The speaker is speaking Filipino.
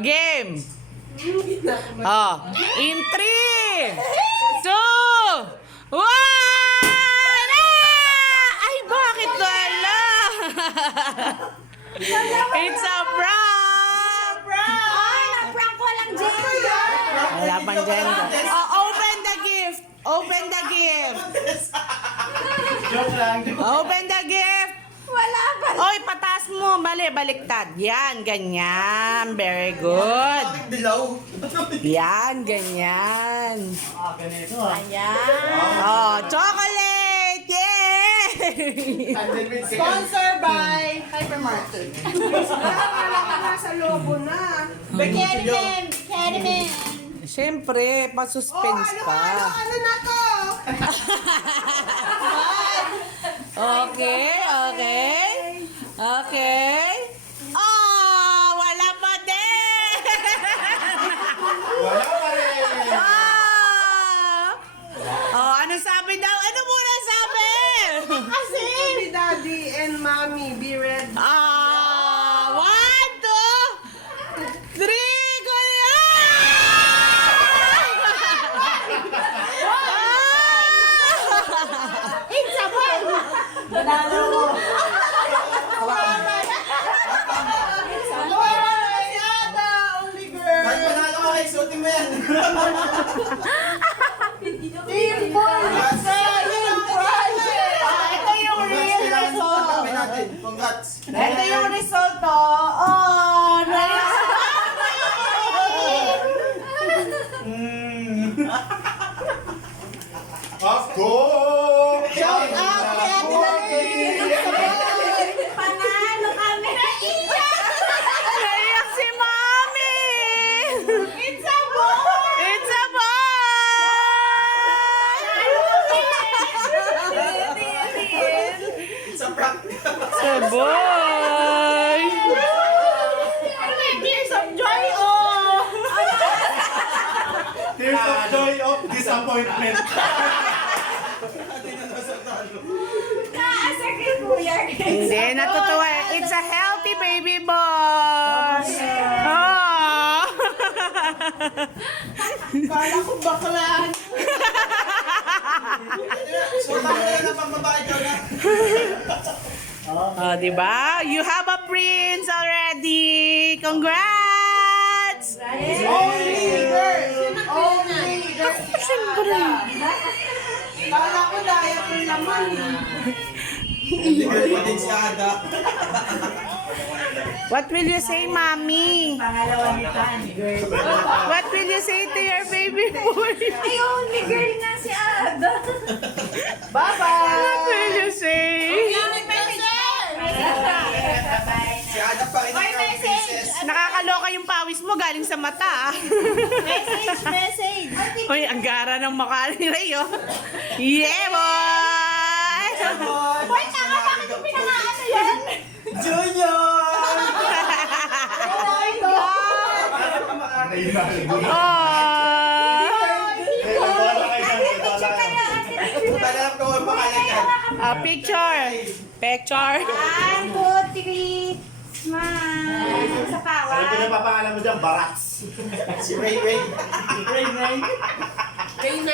Game. In 3, 2, 1. Ay, bakit wala? It's a prank. Ay, na-prank ko lang gender. Wala pang gender. Oh, open the gift. Open the gift. Joke lang. Open the gift. Wala pa. Oy, patas mo. Mali, baliktad. Yan, ganyan. Very good. Bakit dilaw? Yan, ganyan. Ganito ah. Ayan. Oh, chocolate! Yay! Sponsor by Hypermarket. Wala ka na sa lobo na. Bikini Man! Bikini Man! Siyempre, pa-suspense pa. Ano na to? Okay, okay. Okay. Oh, wala pa din! Wala pa rin. Oh, ano sabi daw? Ano muna sabi? Kasi! Daddy and mommy, be ready. 1, 2, 3, go na! It's a fun! Banalo mo. Only girl. Kahit panalo ka kay suotin mo yan. Team Boy! Ito yung real result. Takpin natin. Congrats. Ito yung result, oh. Oh, nice. Of course! Shout out kay Ate Dali. Panalo kami! Naiyak si Mami! It's a boy! It's a boy! It's a prank. It's a boy! Tears of joy, oh! Tears of joy of disappointment. Kaasa kay Kuya. Hindi, natutuwa. It's a healthy baby boy! Oh! Kala ko baklaan. Suotan mo na ng pambabae ka na. Oh, diba? You have a prince already! Congrats! Only girl. Only girl. Siyempre. Kala ko diaper naman. Hindi ka pa din si Ada. What will you say, Mommy? Pangalawa ni Tani, girl. What will you say to your baby boy? Ay, only girl na si Ada. Bye-bye. What will you say? Si Ada pa rin ang princess. Nakakaloka yung pawis mo galing sa mata. Message! Uy, ang gara ng mukha ni Ray, oh. Yeah, boy! Boy, tama, bakit yung pinakaano yan? Junior! Oh my God! Talagang ko ang pangalan yan. Picture. Picture. 1, 2, 3. Smile! Sa kawan. Ano pinapapangalan mo dyan? Barats. Si Ray Ray. Ray Ray.